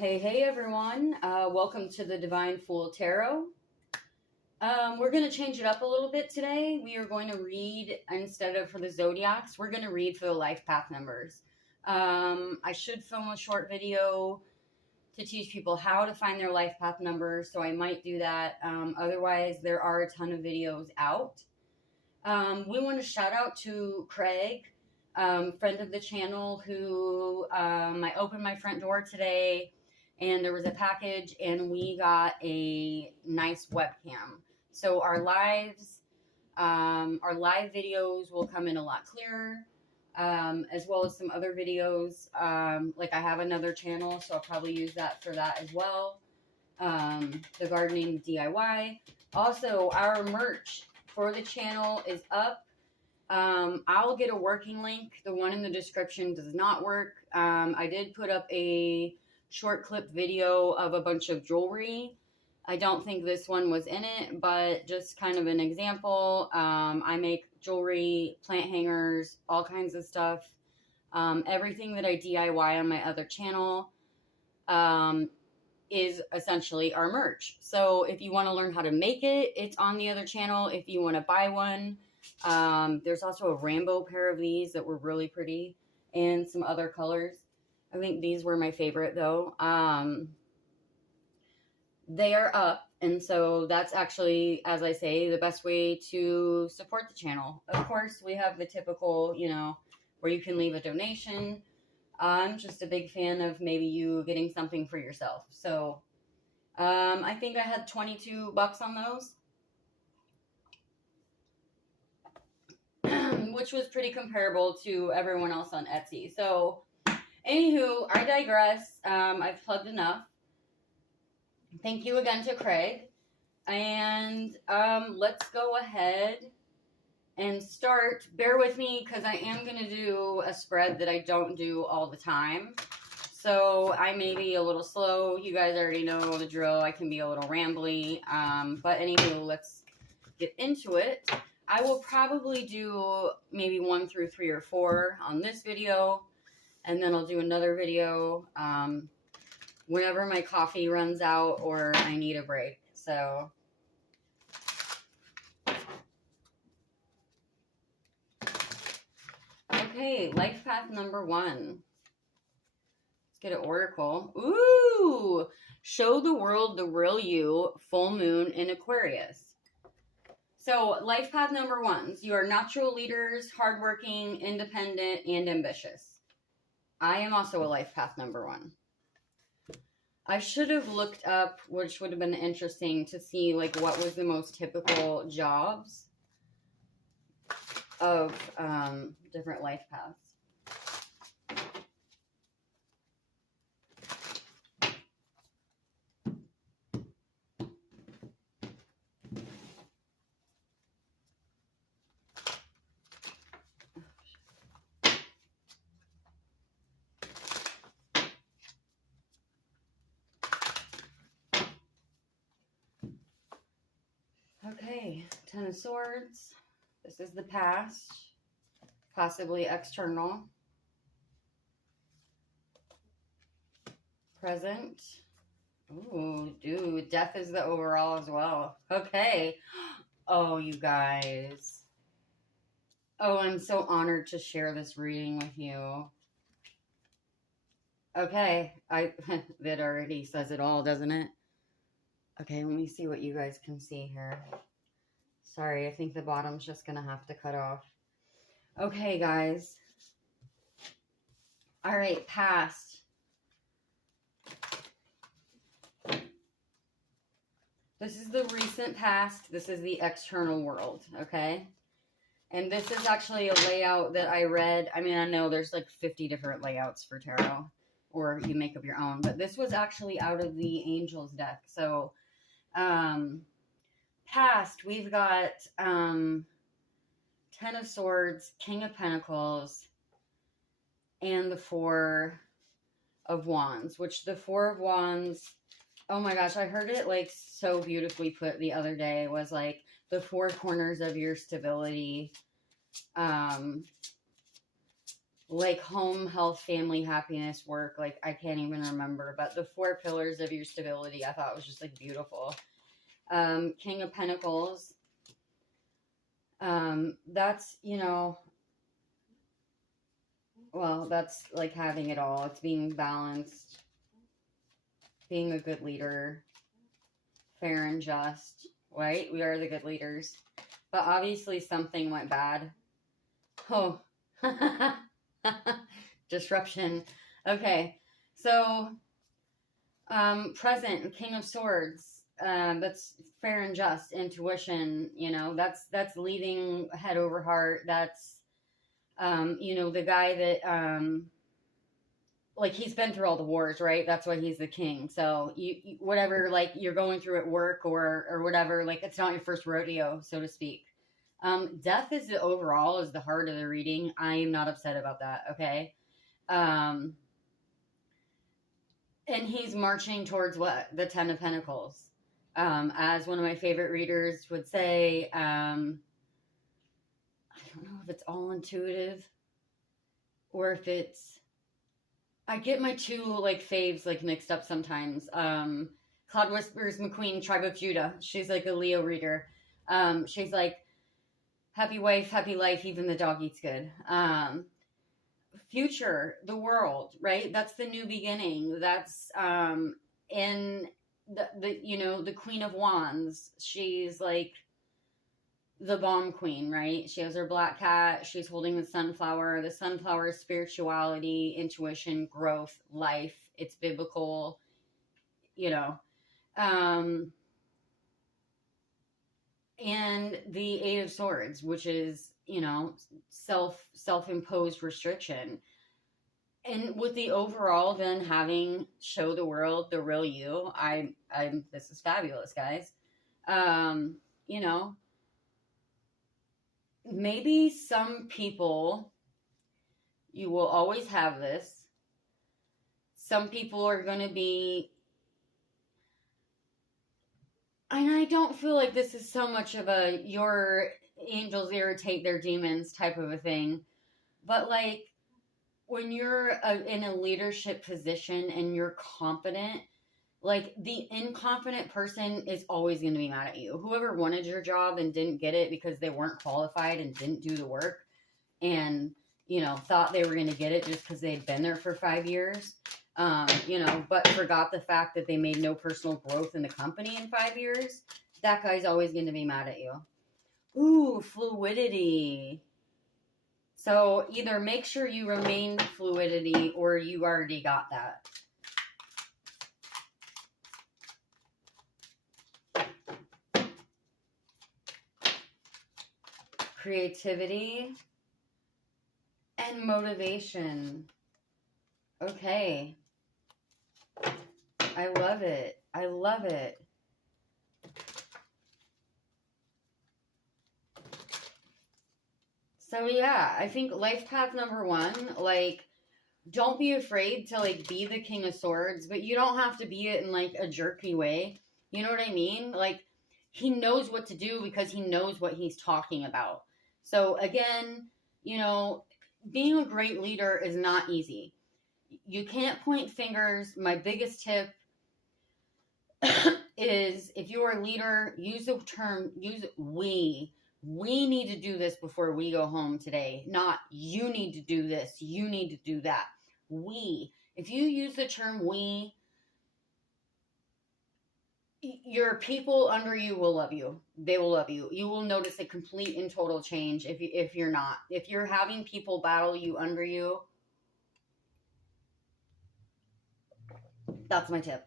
Hey everyone, welcome to the Divine Fool Tarot. We're going to change it up a little bit today. We are going to read, instead of for the zodiacs, we're going to read for the life path numbers. I should film a short video to teach people how to find their life path numbers, so I might do that. Otherwise, there are a ton of videos out. We want to shout out to Craig, friend of the channel, who I opened my front door today and there was a package and we got a nice webcam. So our live videos will come in a lot clearer, as well as some other videos. Like I have another channel, so I'll probably use that for that as well. The gardening DIY. Also, our merch for the channel is up. I'll get a working link. The one in the description does not work. I did put up a short clip video of a bunch of jewelry. I don't think this one was in it, but just kind of an example. I make jewelry, plant hangers, all kinds of stuff. Everything that I DIY on my other channel is essentially our merch. So if you want to learn how to make it, it's on the other channel. If you want to buy one, there's also a rainbow pair of these that were really pretty and some other colors. I think these were my favorite though. They are up, and so that's actually, as I say, the best way to support the channel. Of course, we have the typical, where you can leave a donation. I'm just a big fan of maybe you getting something for yourself. So I think I had $22 on those, which was pretty comparable to everyone else on Etsy. So anywho, I digress. I've plugged enough. Thank you again to Craig. And let's go ahead and start. Bear with me because I am going to do a spread that I don't do all the time. So I may be a little slow. You guys already know the drill. I can be a little rambly. But anywho, let's get into it. I will probably do maybe 1 through 3 or 4 on this video. And then I'll do another video whenever my coffee runs out or I need a break. So okay, life path number 1. Let's get an oracle. Ooh! Show the world the real you, full moon in Aquarius. So life path number 1s. You are natural leaders, hardworking, independent, and ambitious. I am also a life path number 1. I should have looked up, which would have been interesting to see like what was the most typical jobs of different life paths. Okay, 10 of Swords. This is the past, possibly external. Present. Ooh, dude, death is the overall as well. Okay. Oh, you guys. Oh, I'm so honored to share this reading with you. Okay, that already says it all, doesn't it? Okay, let me see what you guys can see here. Sorry, I think the bottom's just going to have to cut off. Okay, guys. All right, past. This is the recent past. This is the external world, okay? And this is actually a layout that I read. I mean, I know there's like 50 different layouts for tarot, or you make up your own. But this was actually out of the Angels deck. So, past, we've got 10 of Swords, King of Pentacles, and the 4 of Wands, which the 4 of Wands, oh my gosh, I heard it like so beautifully put the other day. It was like the 4 corners of your stability, like home, health, family, happiness, work. Like I can't even remember, but the 4 pillars of your stability, I thought was just like beautiful. King of Pentacles. That's, you know, well, that's like having it all. It's being balanced, being a good leader, fair and just, right? We are the good leaders. But obviously something went bad. Oh, disruption. Okay, so present, King of Swords. That's fair and just, intuition. You know, that's leading head over heart. That's you know, the guy that like he's been through all the wars, right? That's why he's the king. So you whatever like you're going through at work or whatever, like it's not your first rodeo, so to speak. Death is the overall is the heart of the reading. I am not upset about that. Okay. And he's marching towards what? The 10 of Pentacles. As one of my favorite readers would say, I don't know if it's all intuitive or if it's, I get my two like faves like mixed up sometimes. Cloud Whispers McQueen, Tribe of Judah. She's like a Leo reader. She's like, happy wife, happy life, even the dog eats good. Future, the world, right? That's the new beginning. That's in the you know, the Queen of Wands. She's like the bomb queen, right? She has her black cat. She's holding the sunflower. The sunflower is spirituality, intuition, growth, life. It's biblical, you know. And the Eight of Swords, which is, you know, self-imposed restriction. And with the overall then having show the world the real you, I'm this is fabulous, guys. You know, maybe some people, you will always have this. Some people are going to be, and I don't feel like this is so much of a your angels irritate their demons type of a thing, but like when you're in a leadership position and you're confident, like the inconfident person is always going to be mad at you. Whoever wanted your job and didn't get it because they weren't qualified and didn't do the work and, you know, thought they were going to get it just because they'd been there for 5 years, you know, but forgot the fact that they made no personal growth in the company in 5 years, that guy's always going to be mad at you. Ooh, fluidity. So either make sure you remain fluidity or you already got that. Creativity and motivation. Okay. I love it. I love it. So yeah, I think life path number 1, like, don't be afraid to like be the King of Swords, but you don't have to be it in like a jerky way. You know what I mean? Like, he knows what to do because he knows what he's talking about. So again, you know, being a great leader is not easy. You can't point fingers. My biggest tip is if you're a leader, use the term, use we. We need to do this before we go home today. Not you need to do this. You need to do that. We. If you use the term we, your people under you will love you. They will love you. You will notice a complete and total change if you're not. If you're having people battle you under you, that's my tip.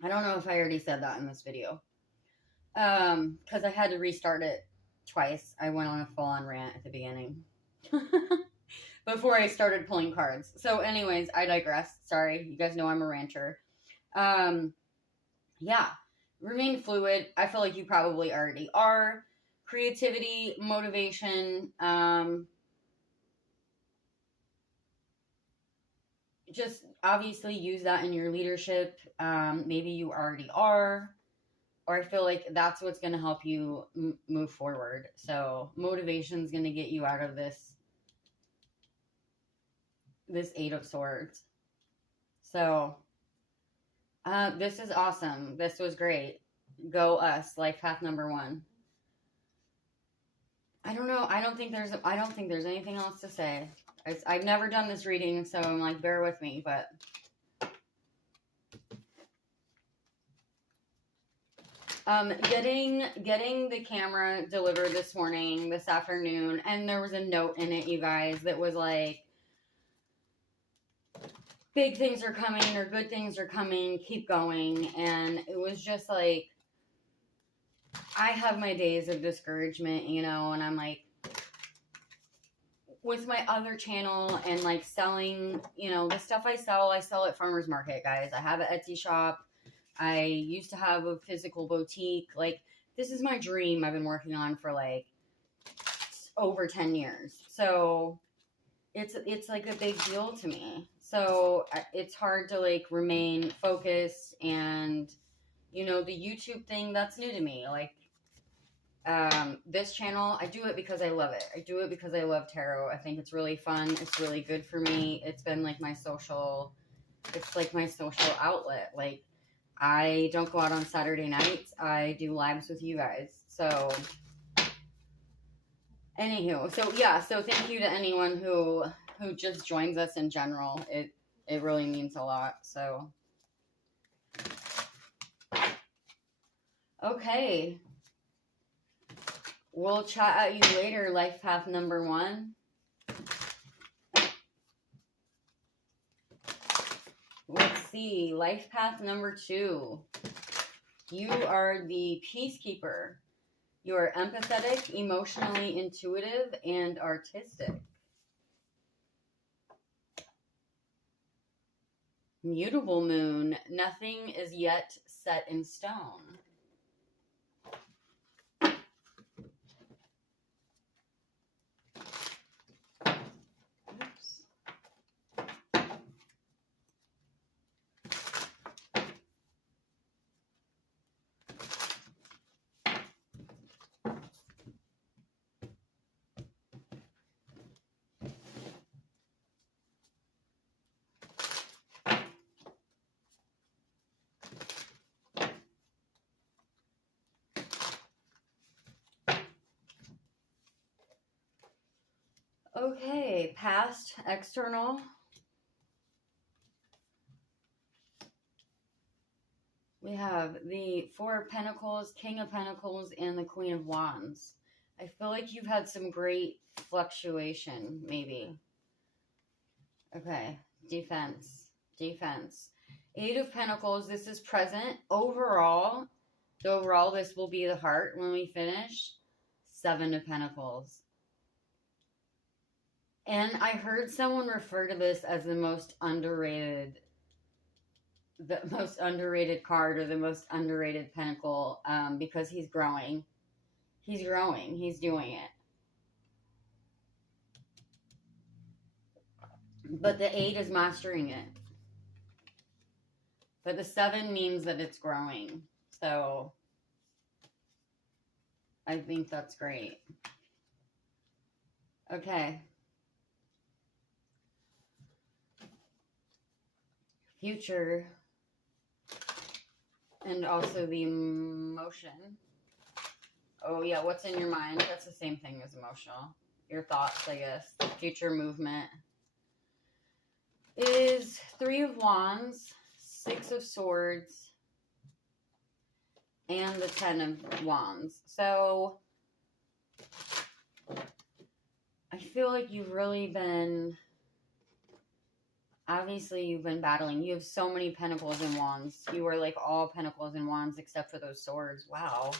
I don't know if I already said that in this video. Because I had to restart it twice. I went on a full-on rant at the beginning. Before I started pulling cards. So anyways, I digress. Sorry. You guys know I'm a ranter. Yeah. Remain fluid. I feel like you probably already are. Creativity, motivation, just obviously use that in your leadership. Maybe you already are, or I feel like that's what's going to help you move forward. So motivation is going to get you out of this this Eight of Swords. So, this is awesome. This was great. Go us, life path number 1. I don't know. I don't think there's anything else to say. I've never done this reading, so I'm like, bear with me, but getting the camera delivered this afternoon, and there was a note in it, you guys, that was like, big things are coming, or good things are coming, keep going. And it was just like, I have my days of discouragement, you know, and I'm like, with my other channel and like selling, you know, the stuff I sell at farmers market, guys. I have an Etsy shop. I used to have a physical boutique. Like, this is my dream I've been working on for like over 10 years. So it's like a big deal to me. So it's hard to like remain focused. And, you know, the YouTube thing, that's new to me. Like, this channel, I do it because I love it. I do it because I love tarot. I think it's really fun. It's really good for me. It's been like my social outlet. Like, I don't go out on Saturday nights. I do lives with you guys. So, anywho, so yeah, so thank you to anyone who just joins us in general. It really means a lot. So, okay. We'll chat at you later, life path number 1. Let's see, life path number 2. You are the peacekeeper. You are empathetic, emotionally intuitive, and artistic. Mutable moon. Nothing is yet set in stone. Okay, past, external. We have the Four of Pentacles, King of Pentacles, and the Queen of Wands. I feel like you've had some great fluctuation, maybe. Okay, defense. Eight of Pentacles, this is present. Overall, this will be the heart when we finish. Seven of Pentacles. And I heard someone refer to this as the most underrated card, or the most underrated pentacle, because he's growing. He's growing. He's doing it. But the 8 is mastering it. But the 7 means that it's growing. So I think that's great. Okay. Future. And also the emotion. Oh yeah, what's in your mind? That's the same thing as emotional. Your thoughts, I guess. The future movement is 3 of Wands, 6 of Swords, and the 10 of Wands. So I feel like you've really been, obviously you've been battling. You have so many Pentacles and Wands. You are like all Pentacles and Wands except for those Swords. Wow.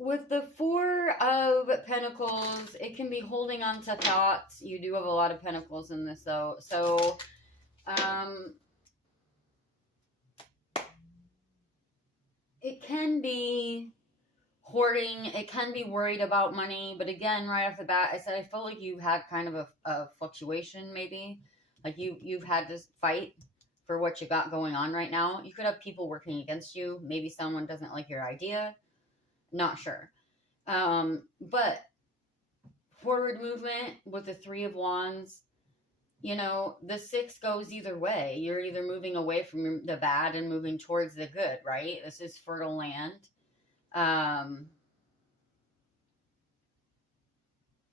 With the 4 of Pentacles, it can be holding on to thoughts. You do have a lot of Pentacles in this, though. So, it can be hoarding. It can be worried about money. But again, right off the bat, I said I feel like you've had kind of a fluctuation, maybe. Like you've had to fight for what you got going on right now. You could have people working against you. Maybe someone doesn't like your idea. Not sure. But forward movement with the Three of Wands, you know, the 6 goes either way. You're either moving away from the bad and moving towards the good, right? This is fertile land.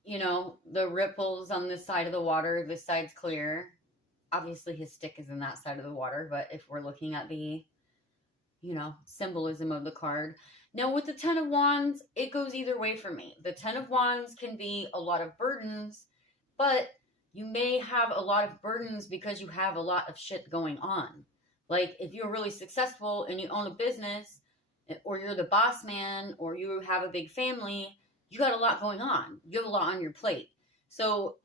You know, the ripples on this side of the water, this side's clear. Obviously, his stick is in that side of the water, but if we're looking at the, you know, symbolism of the card. Now, with the 10 of Wands, it goes either way for me. The 10 of Wands can be a lot of burdens, but you may have a lot of burdens because you have a lot of shit going on. Like, if you're really successful and you own a business, or you're the boss man, or you have a big family, you got a lot going on. You have a lot on your plate. So,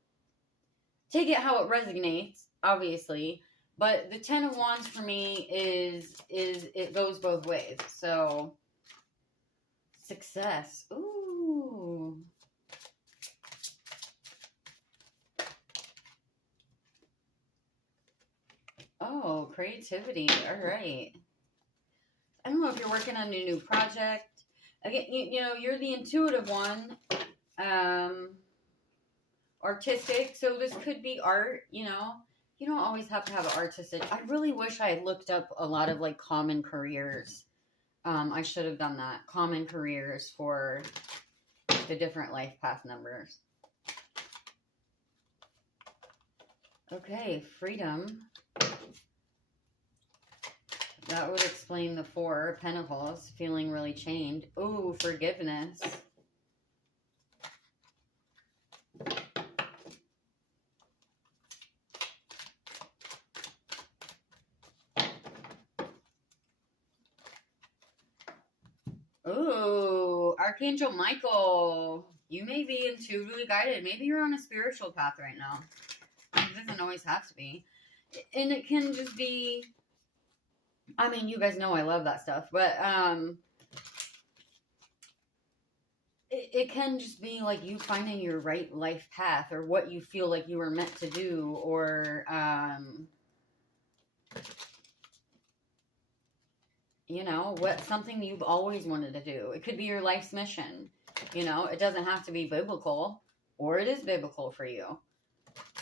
take it how it resonates, obviously. But the 10 of Wands for me is it goes both ways. So, success. Ooh. Oh, creativity. All right. I don't know if you're working on a new project. Again, you know, you're the intuitive one. Artistic. So this could be art, you know. You don't always have to have an artistic. I really wish I had looked up a lot of like common careers. I should have done that. Common careers for the different life path numbers. Okay, freedom. That would explain the 4 of Pentacles, feeling really chained. Ooh, forgiveness. Ooh, Archangel Michael. You may be intuitively guided. Maybe you're on a spiritual path right now. It doesn't always have to be. And it can just be... I mean, you guys know I love that stuff, but it can just be like you finding your right life path or what you feel like you were meant to do, or you know, something you've always wanted to do. It could be your life's mission. You know, it doesn't have to be biblical, or it is biblical for you.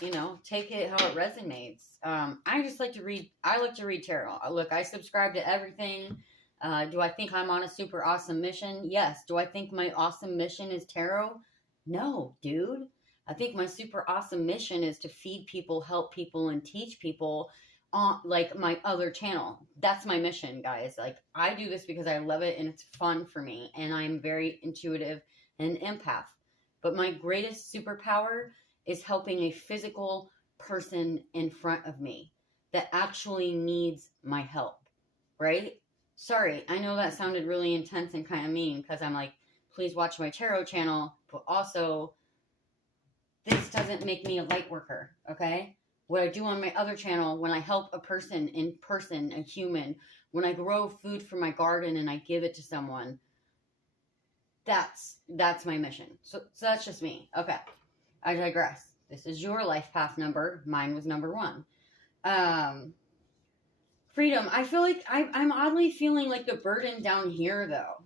You know, take it how it resonates. I just like to read. I like to read tarot. Look, I subscribe to everything. Do I think I'm on a super awesome mission? Yes. Do I think my awesome mission is tarot? No, dude. I think my super awesome mission is to feed people, help people, and teach people on like my other channel. That's my mission, guys. Like, I do this because I love it and it's fun for me, and I'm very intuitive and an empath. But my greatest superpower is helping a physical person in front of me that actually needs my help, right? Sorry, I know that sounded really intense and kind of mean because I'm like, please watch my tarot channel, but also this doesn't make me a light worker, okay? What I do on my other channel, when I help a person in person, a human, when I grow food for my garden and I give it to someone, that's my mission. So that's just me. Okay. I digress. This is your life path number. Mine was number 1. Freedom. I feel like I'm oddly feeling like the burden down here, though.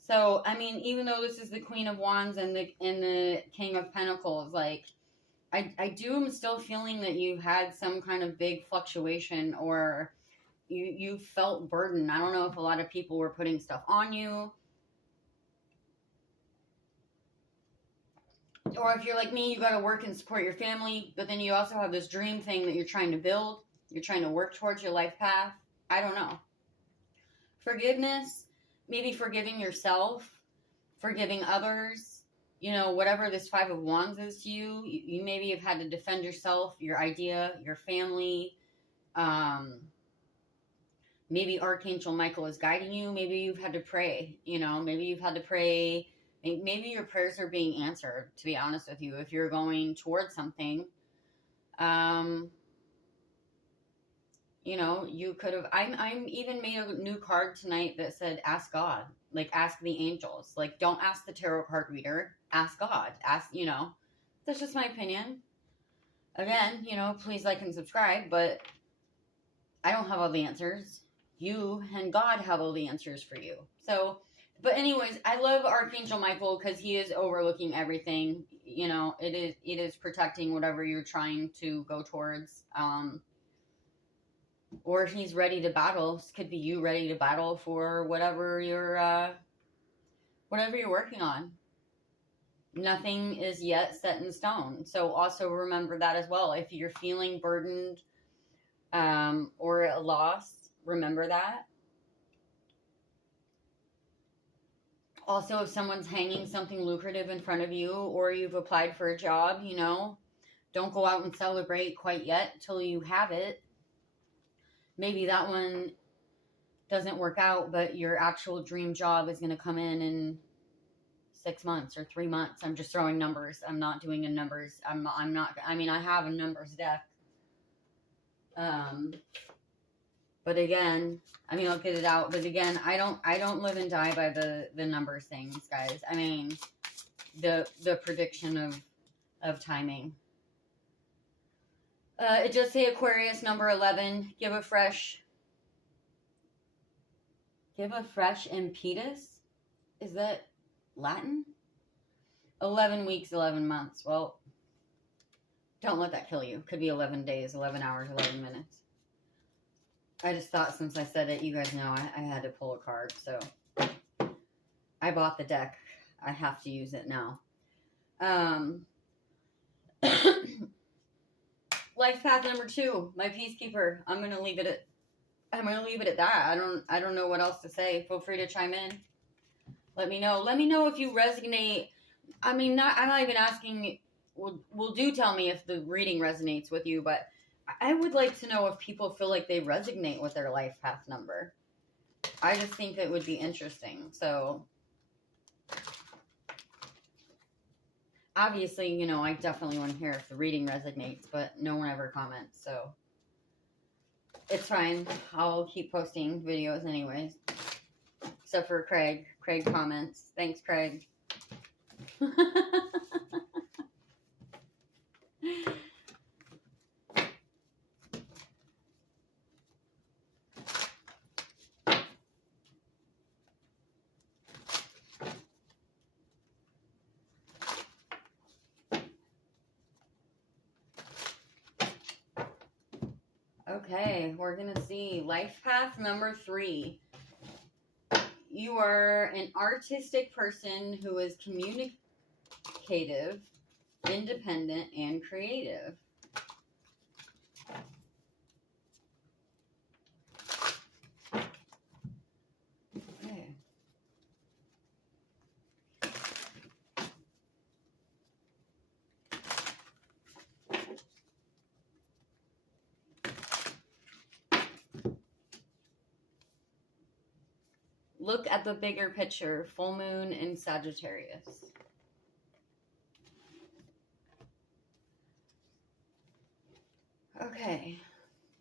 So, I mean, even though this is the Queen of Wands and the King of Pentacles, like, I am still feeling that you had some kind of big fluctuation, or you felt burden. I don't know if a lot of people were putting stuff on you, or if you're like me, you got to work and support your family, but then you also have this dream thing that you're trying to build. You're trying to work towards your life path. I don't know. Forgiveness, maybe forgiving yourself, forgiving others, you know, whatever this 5 of Wands is to you. You maybe have had to defend yourself, your idea, your family. Maybe Archangel Michael is guiding you. Maybe you've had to pray, you know, maybe you've had to pray. Maybe your prayers are being answered, to be honest with you, if you're going towards something. You know, you could have, I'm even made a new card tonight that said, ask God, like, ask the angels. Like, don't ask the tarot card reader, ask God, ask, you know, that's just my opinion. Again, you know, please like and subscribe, but I don't have all the answers. You and God have all the answers for you. So But anyways, I love Archangel Michael because he is overlooking everything. You know, it is protecting whatever you're trying to go towards. Or he's ready to battle. This could be you ready to battle for whatever you're working on. Nothing is yet set in stone. So also remember that as well. If you're feeling burdened or lost, remember that. Also, if someone's hanging something lucrative in front of you or you've applied for a job, you know, don't go out and celebrate quite yet till you have it. Maybe that one doesn't work out, but your actual dream job is going to come in 6 months or 3 months. I'm just throwing numbers. I'm not doing a numbers. I'm not, I mean, I have a numbers deck. But again, I mean, I'll get it out. But again, I don't live and die by the numbers things, guys. I mean, the prediction of timing. It does say Aquarius number 11. Give a fresh impetus. Is that Latin? 11 weeks, 11 months. Well, don't let that kill you. Could be 11 days, 11 hours, 11 minutes. I just thought since I said it, you guys know I had to pull a card. So I bought the deck. I have to use it now. Life path number 2, my peacekeeper. I'm gonna leave it at that. I don't know what else to say. Feel free to chime in. Let me know. Let me know if you resonate. I mean, I'm not even asking. Well, do tell me if the reading resonates with you, but I would like to know if people feel like they resonate with their life path number. I just think it would be interesting. So, obviously, you know, I definitely want to hear if the reading resonates, but no one ever comments, so it's fine. I'll keep posting videos anyways. Except for Craig. Craig comments. Thanks, Craig. Okay, we're going to see life path number 3. You are an artistic person who is communicative, independent, and creative. Okay. Look at the bigger picture, full moon in Sagittarius. Okay.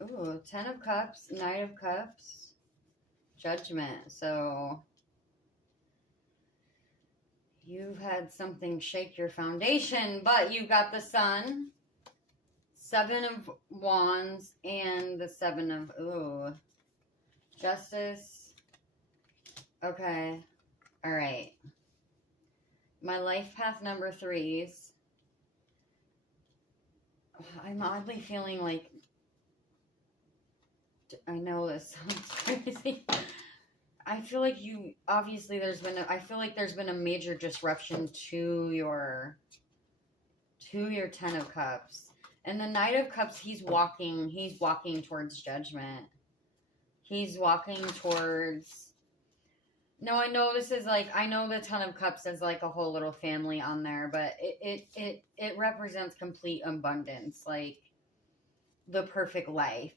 Ooh, 10 of Cups, Knight of Cups, Judgment. So you've had something shake your foundation, but you got the Sun, 7 of Wands, and the 7 of, Justice. Okay. All right. My life path number 3s. I'm oddly feeling like, I know this sounds crazy. I feel like I feel like there's been a major disruption to your 10 of Cups. And the Knight of Cups, he's walking towards judgment. He's walking towards, no, I know this is like, I know the 10 of Cups is like a whole little family on there, but it represents complete abundance, like the perfect life.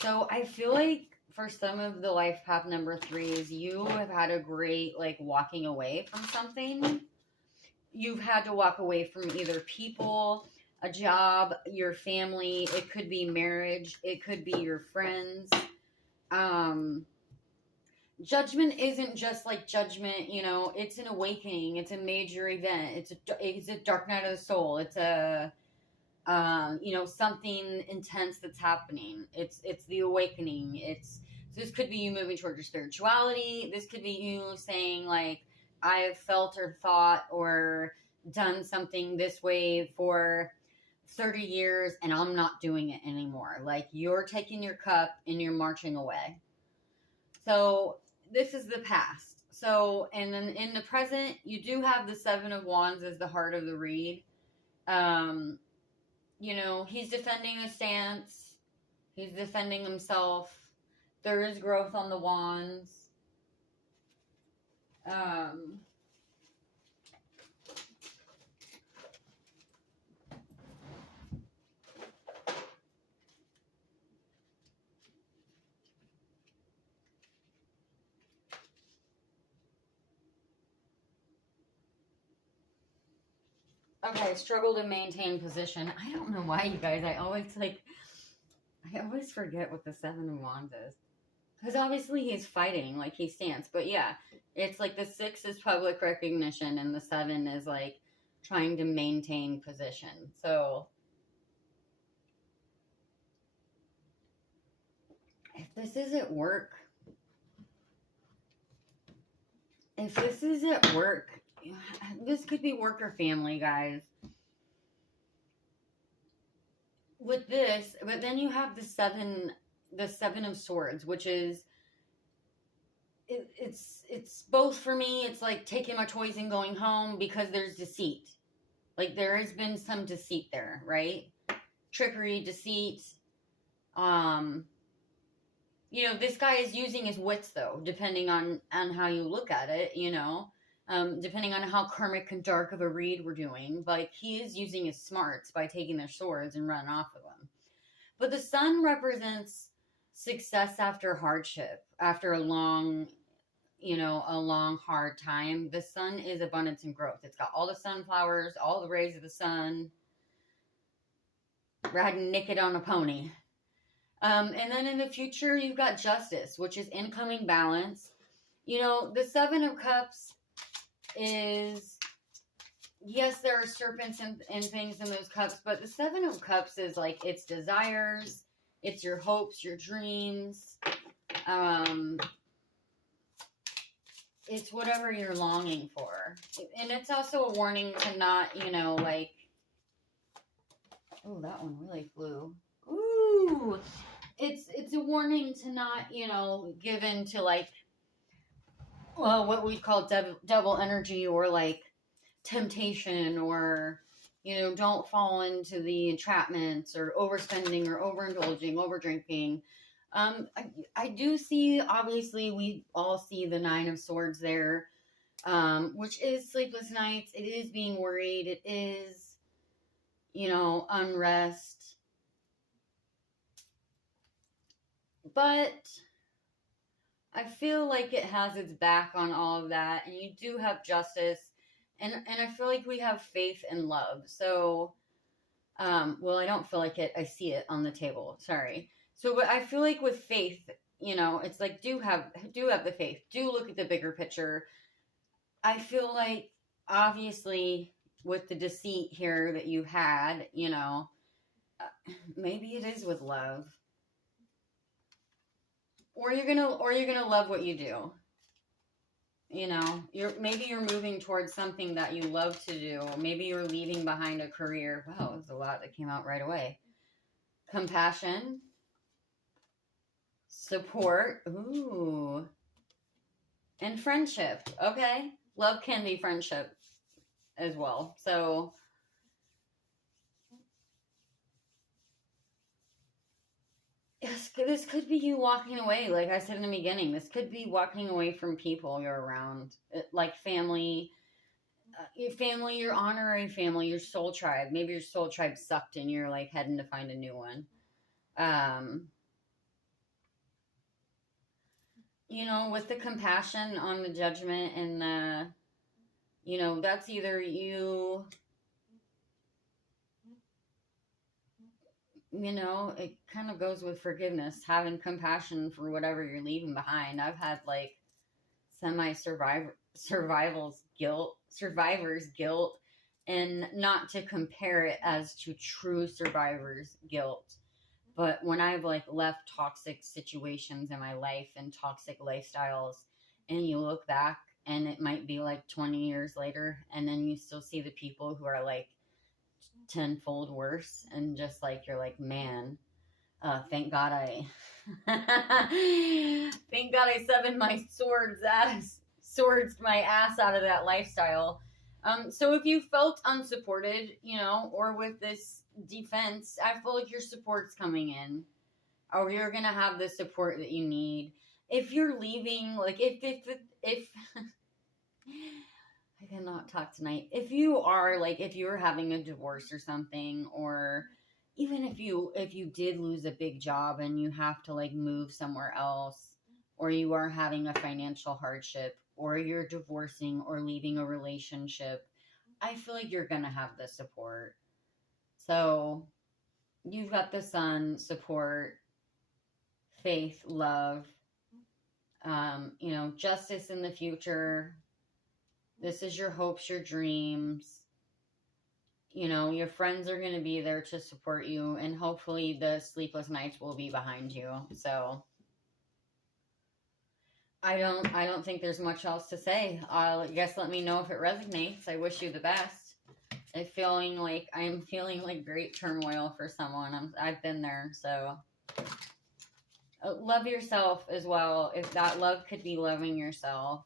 So I feel like for some of the life path number 3s, you have had a great, like, walking away from something. You've had to walk away from either people, a job, your family. It could be marriage. It could be your friends. Judgment isn't just like judgment, you know, it's an awakening. It's a major event. It's a dark night of the soul. It's a, you know, something intense that's happening. It's the awakening. It's So this could be you moving toward your spirituality. This could be you saying, like, I've felt or thought or done something this way for 30 years and I'm not doing it anymore. Like, you're taking your cup and you're marching away. So this is the past. So, and then in the present, you do have the Seven of Wands as the heart of the read. You know, he's defending his stance. He's defending himself. There is growth on the wands. Okay, struggle to maintain position. I don't know why, you guys. I always forget what the Seven of Wands is. Because obviously he's fighting, like he stands. But yeah, it's like the 6 is public recognition and the 7 is like trying to maintain position. So if this is at work, this could be work or family, guys. With this, but then you have the 7 of Swords, which is it's both for me. It's like taking my toys and going home because there's deceit. Like, there has been some deceit there, right? Trickery, deceit. You know, this guy is using his wits, though, depending on how you look at it, you know. Depending on how karmic and dark of a read we're doing. Like, he is using his smarts by taking their swords and running off of them. But the Sun represents success after hardship, after a long, hard time. The Sun is abundance and growth. It's got all the sunflowers, all the rays of the sun, riding naked on a pony. And then in the future, you've got Justice, which is incoming balance. You know, the 7 of Cups is, yes, there are serpents and things in those cups, but the 7 of Cups is like, it's desires, it's your hopes, your dreams, it's whatever you're longing for. And it's also a warning to not, like, oh, that one really flew. Ooh, it's a warning to not, give in to, like, well, what we'd call devil energy, or like temptation, or, don't fall into the entrapments or overspending or overindulging, overdrinking. I do see, obviously, we all see the 9 of Swords there, which is sleepless nights. It is being worried. It is, unrest. But I feel like it has its back on all of that, and you do have Justice, and I feel like we have faith and love. So, well, I don't feel like it. I see it on the table. Sorry. So, but I feel like with faith, it's like, do have the faith. Do look at the bigger picture. I feel like, obviously, with the deceit here that you had, maybe it is with love. Or you're gonna love what you do. Maybe you're moving towards something that you love to do. Maybe you're leaving behind a career. Wow, there's a lot that came out right away. Compassion, support, ooh, and friendship. Okay, love can be friendship as well. So, yes, this could be you walking away, like I said in the beginning. This could be walking away from people you're around, like family, your honorary family, your soul tribe. Maybe your soul tribe sucked and you're like heading to find a new one. With the compassion on the Judgment and the, that's either you... it kind of goes with forgiveness, having compassion for whatever you're leaving behind. I've had like survivor's guilt, and not to compare it as to true survivor's guilt. But when I've like left toxic situations in my life and toxic lifestyles, and you look back and it might be like 20 years later, and then you still see the people who are like tenfold worse, and just like you're like, man, thank God I thank God I severed my swords my ass out of that lifestyle. So if you felt unsupported, or with this defense, I feel like your support's coming in, or you're gonna have the support that you need. If you're leaving, like if I cannot talk tonight. If you're having a divorce or something, or even if you did lose a big job and you have to like move somewhere else, or you are having a financial hardship, or you're divorcing or leaving a relationship, I feel like you're going to have the support. So, you've got the sun, support, faith, love, justice in the future. This is your hopes, your dreams. Your friends are going to be there to support you, and hopefully the sleepless nights will be behind you. So I don't think there's much else to say. I guess let me know if it resonates. I wish you the best. I'm feeling like great turmoil for someone. I've been there, so love yourself as well. If that love could be loving yourself.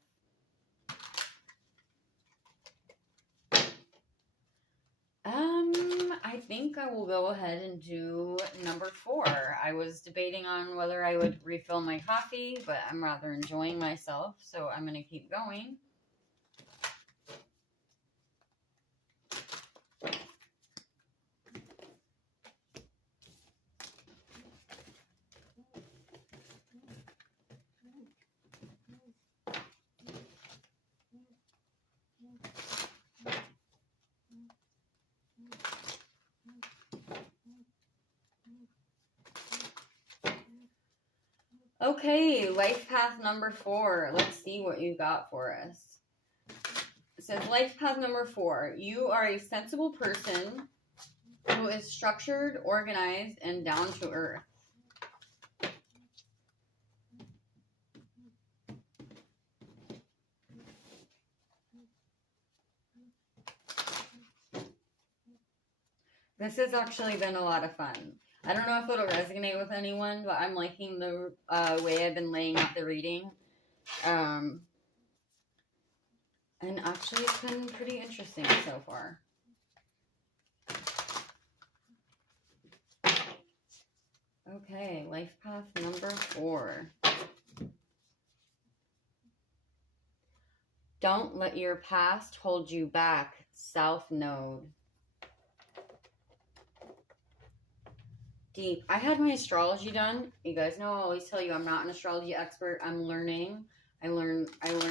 I think I will go ahead and do number 4. I was debating on whether I would refill my coffee, but I'm rather enjoying myself, so I'm going to keep going. Okay, life path number 4. Let's see what you got for us. It says life path number 4. You are a sensible person who is structured, organized, and down to earth. This has actually been a lot of fun. I don't know if it'll resonate with anyone, but I'm liking the way I've been laying out the reading. And actually, it's been pretty interesting so far. Okay, life path number 4. Don't let your past hold you back. South Node. Deep. I had my astrology done. You guys know I always tell you I'm not an astrology expert. I'm learning. I learn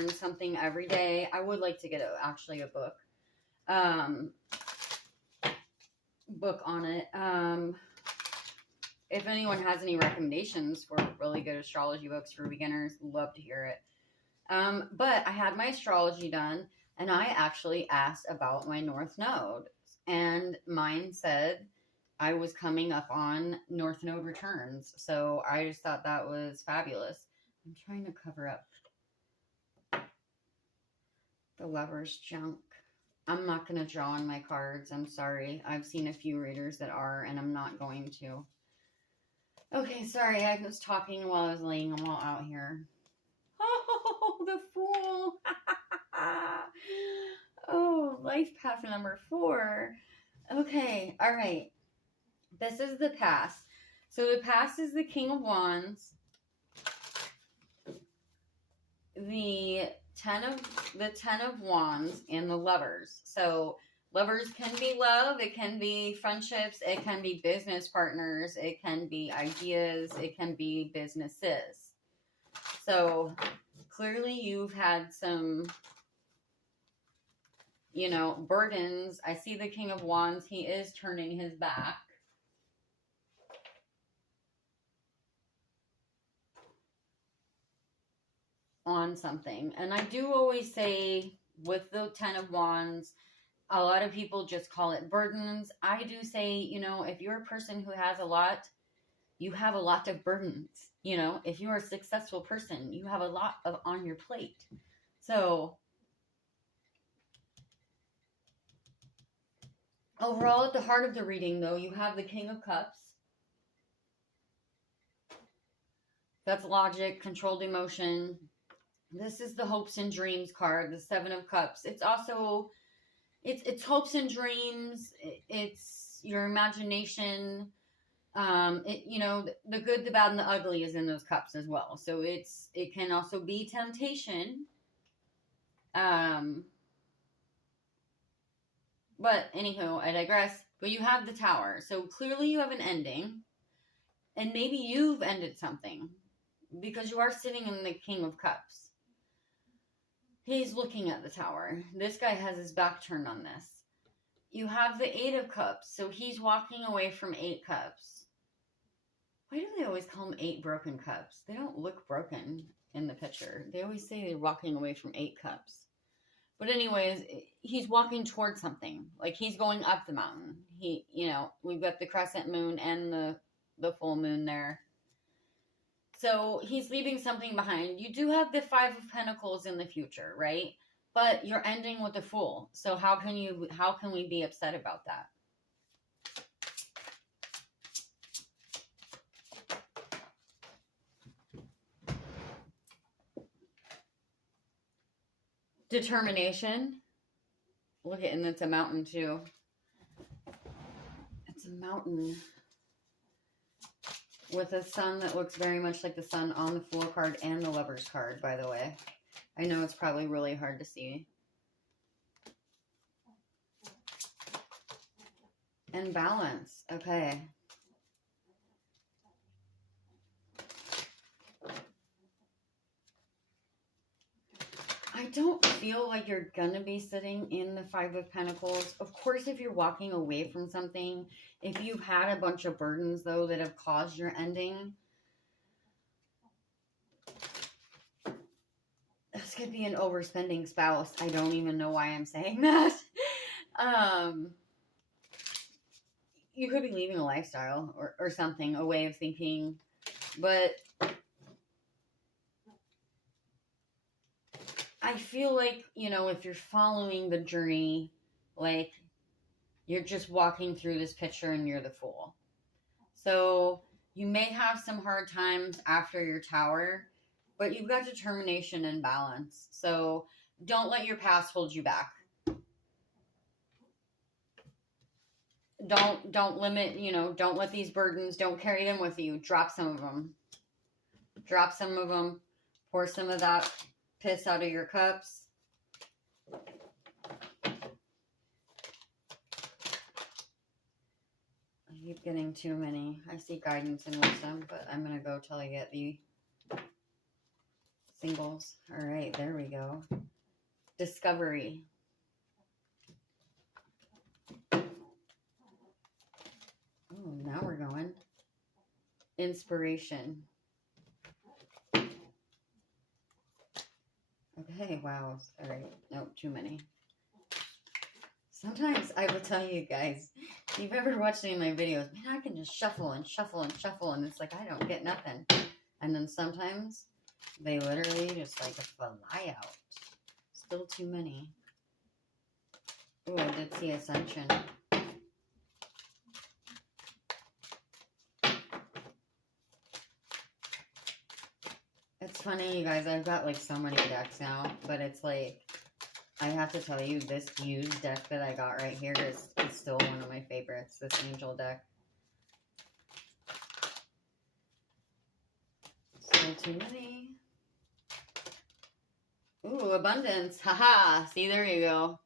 something every day. I would like to get a book on it. If anyone has any recommendations for really good astrology books for beginners, love to hear it. But I had my astrology done, and I actually asked about my North Node, and mine said I was coming up on North Node returns. So I just thought that was fabulous. I'm trying to cover up the Lover's junk. I'm not going to draw on my cards. I'm sorry. I've seen a few readers that are, and I'm not going to. Okay, sorry. I was talking while I was laying them all out here. Oh, the Fool. Oh, life path number 4. Okay, all right. This is the past. So the past is the King of Wands, the Ten of Wands, and the Lovers. So lovers can be love, it can be friendships, it can be business partners, it can be ideas, it can be businesses. So clearly you've had some, burdens. I see the King of Wands. He is turning his back. On something. And I do always say with the Ten of Wands, a lot of people just call it burdens. I do say, if you're a person who has a lot, you have a lot of burdens. You know, if you're a successful person, you have a lot of on your plate. So overall, at the heart of the reading, though, you have the King of Cups. That's logic, controlled emotion. This is the hopes and dreams card, the Seven of Cups. It's also, it's hopes and dreams. It's your imagination. You know, the good, the bad, and the ugly is in those cups as well. So it can also be temptation. But anywho, I digress. But you have the Tower. So clearly you have an ending. And maybe you've ended something. Because you are sitting in the King of Cups. He's looking at the Tower. This guy has his back turned on this. You have the Eight of Cups. So he's walking away from 8 cups. Why do they always call them 8 broken cups? They don't look broken in the picture. They always say they're walking away from 8 cups. But anyways, he's walking towards something. Like he's going up the mountain. You know, we've got the crescent moon and the full moon there. So he's leaving something behind. You do have the 5 of Pentacles in the future, right? But you're ending with the Fool. So how can we be upset about that? Determination. Look at, and it's a mountain too. It's a mountain with a sun that looks very much like the sun on the Fool card and the Lover's card, by the way. I know it's probably really hard to see. And balance. Okay. I don't feel like you're gonna be sitting in the 5 of Pentacles. Of course, if you're walking away from something, if you've had a bunch of burdens, though, that have caused your ending, this could be an overspending spouse. I don't even know why I'm saying that. You could be leaving a lifestyle or something, a way of thinking, but I feel like, you know, if you're following the journey, like, you're just walking through this picture and you're the Fool. So you may have some hard times after your Tower, but you've got determination and balance. So don't let your past hold you back. Don't limit, you know, don't let these burdens, don't carry them with you. Drop some of them. Drop some of them. Pour some of that piss out of your cups. I keep getting too many. I see guidance and wisdom, but I'm going to go till I get the singles. All right, there we go. Discovery. Oh, now we're going. Inspiration. Okay, wow. All right. Nope, too many. Sometimes I will tell you guys, if you've ever watched any of my videos, man, I can just shuffle and shuffle and shuffle, and it's like I don't get nothing. And then sometimes they literally just like fly out. Still too many. Oh, I did see Ascension. It's funny, you guys, I've got like so many decks now, but it's like, I have to tell you, this used deck that I got right here is still one of my favorites, this Angel deck. Still too many. Ooh, abundance. Haha. See, there you go.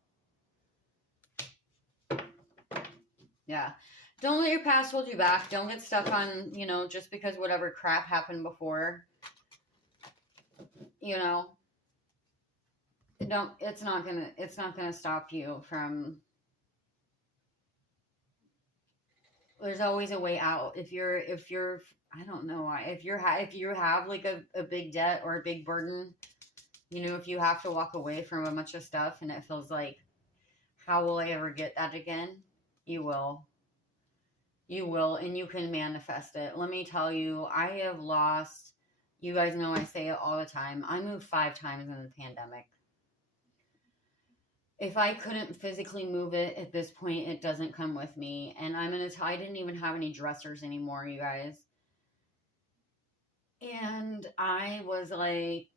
Yeah. Don't let your past hold you back. Don't get stuck on, you know, just because whatever crap happened before. You know, it's not gonna stop you from, there's always a way out. If you're, I don't know why, if you have like a big debt or a big burden, you know, if you have to walk away from a bunch of stuff and it feels like, how will I ever get that again? You will. You will, and you can manifest it. Let me tell you, I have lost, you guys know I say it all the time. I moved 5 times in the pandemic. If I couldn't physically move it at this point, it doesn't come with me. And I didn't even have any dressers anymore, you guys. And I was like,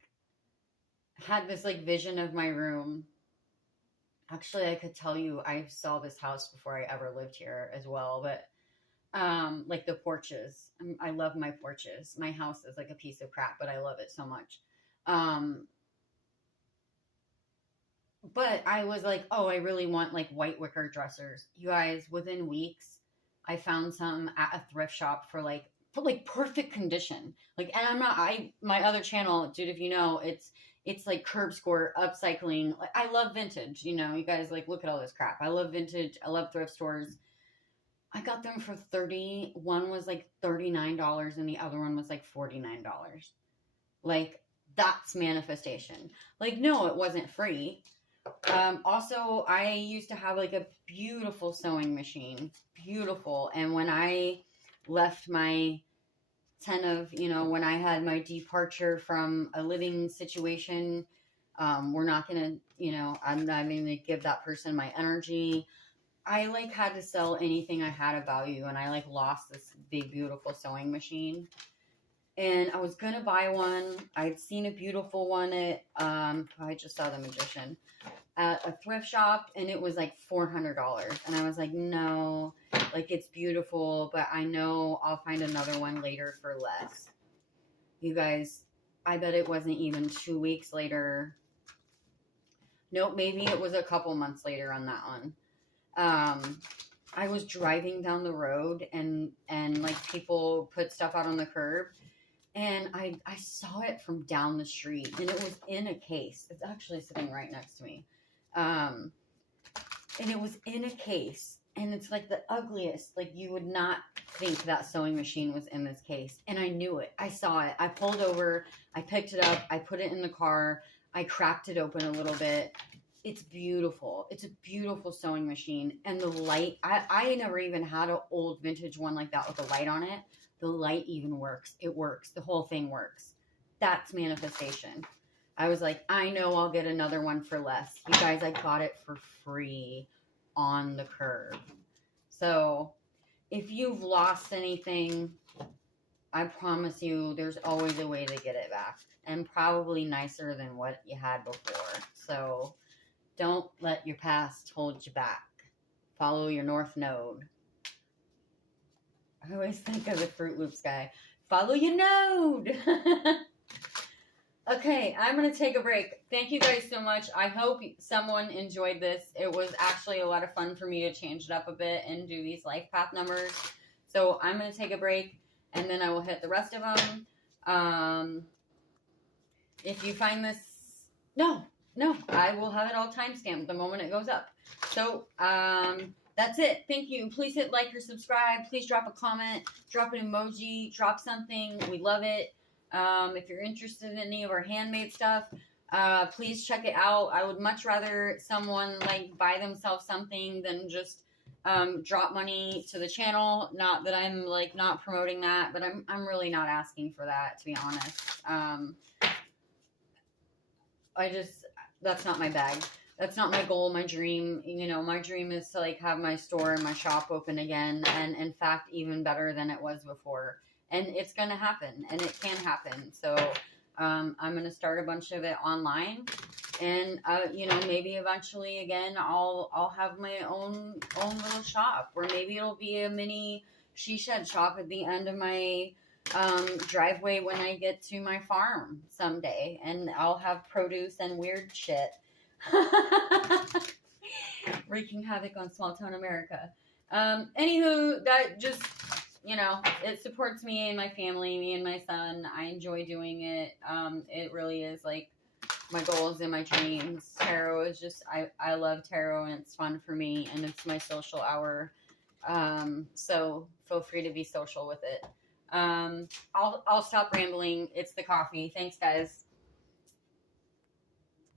had this like vision of my room. Actually, I could tell you I saw this house before I ever lived here as well, but like the porches. I love my porches. My house is like a piece of crap, but I love it so much. But I was like, oh, I really want like white wicker dressers. You guys, within weeks, I found some at a thrift shop for like perfect condition. Like, and my other channel, dude, if you know, it's like curb score, upcycling. Like, I love vintage, you know, you guys like look at all this crap. I love vintage. I love thrift stores. I got them for $30. One was like $39 and the other one was like $49. Like, that's manifestation. Like, no, it wasn't free. Also, I used to have like a beautiful sewing machine. Beautiful. And when I left my when I had my departure from a living situation, we're not going to, I'm not going to give that person my energy. I like had to sell anything I had of value, and I like lost this big, beautiful sewing machine. And I was going to buy one. I'd seen a beautiful one at, I just saw The Magician, at a thrift shop, and it was like $400. And I was like, no, like it's beautiful, but I know I'll find another one later for less. You guys, I bet it wasn't even 2 weeks later. Nope, maybe it was a couple months later on that one. I was driving down the road and like people put stuff out on the curb, and I saw it from down the street, and it was in a case. It's actually sitting right next to me. And it was in a case, and it's like the ugliest, like you would not think that sewing machine was in this case. And I knew it. I saw it. I pulled over, I picked it up, I put it in the car, I cracked it open a little bit. It's beautiful. It's a beautiful sewing machine. And the light, I never even had an old vintage one like that with a light on it. The light even works. It works. The whole thing works. That's manifestation. I was like, I know I'll get another one for less. You guys, I got it for free on the curb. So if you've lost anything, I promise you there's always a way to get it back. And probably nicer than what you had before. So don't let your past hold you back. Follow your North Node. I always think of the Fruit Loops guy. Follow your node. Okay, I'm going to take a break. Thank you guys so much. I hope someone enjoyed this. It was actually a lot of fun for me to change it up a bit and do these life path numbers. So I'm going to take a break, and then I will hit the rest of them. If you find this... No, I will have it all timestamped the moment it goes up. So, that's it. Thank you. Please hit like or subscribe. Please drop a comment. Drop an emoji. Drop something. We love it. If you're interested in any of our handmade stuff, please check it out. I would much rather someone like buy themselves something than just drop money to the channel. Not that I'm like not promoting that, but I'm really not asking for that, to be honest. That's not my bag. That's not my goal, my dream. My dream is to like have my store and my shop open again, and in fact, even better than it was before. And it's going to happen, and it can happen. So I'm going to start a bunch of it online, and maybe eventually again I'll have my own little shop, or maybe it'll be a mini she shed shop at the end of my driveway when I get to my farm someday, and I'll have produce and weird shit wreaking havoc on small town America. Anywho, that just, it supports me and my family, me and my son. I enjoy doing it. It really is like my goals and my dreams. Tarot is just, I love tarot, and it's fun for me, and it's my social hour. So feel free to be social with it. I'll stop rambling. It's the coffee. Thanks, guys.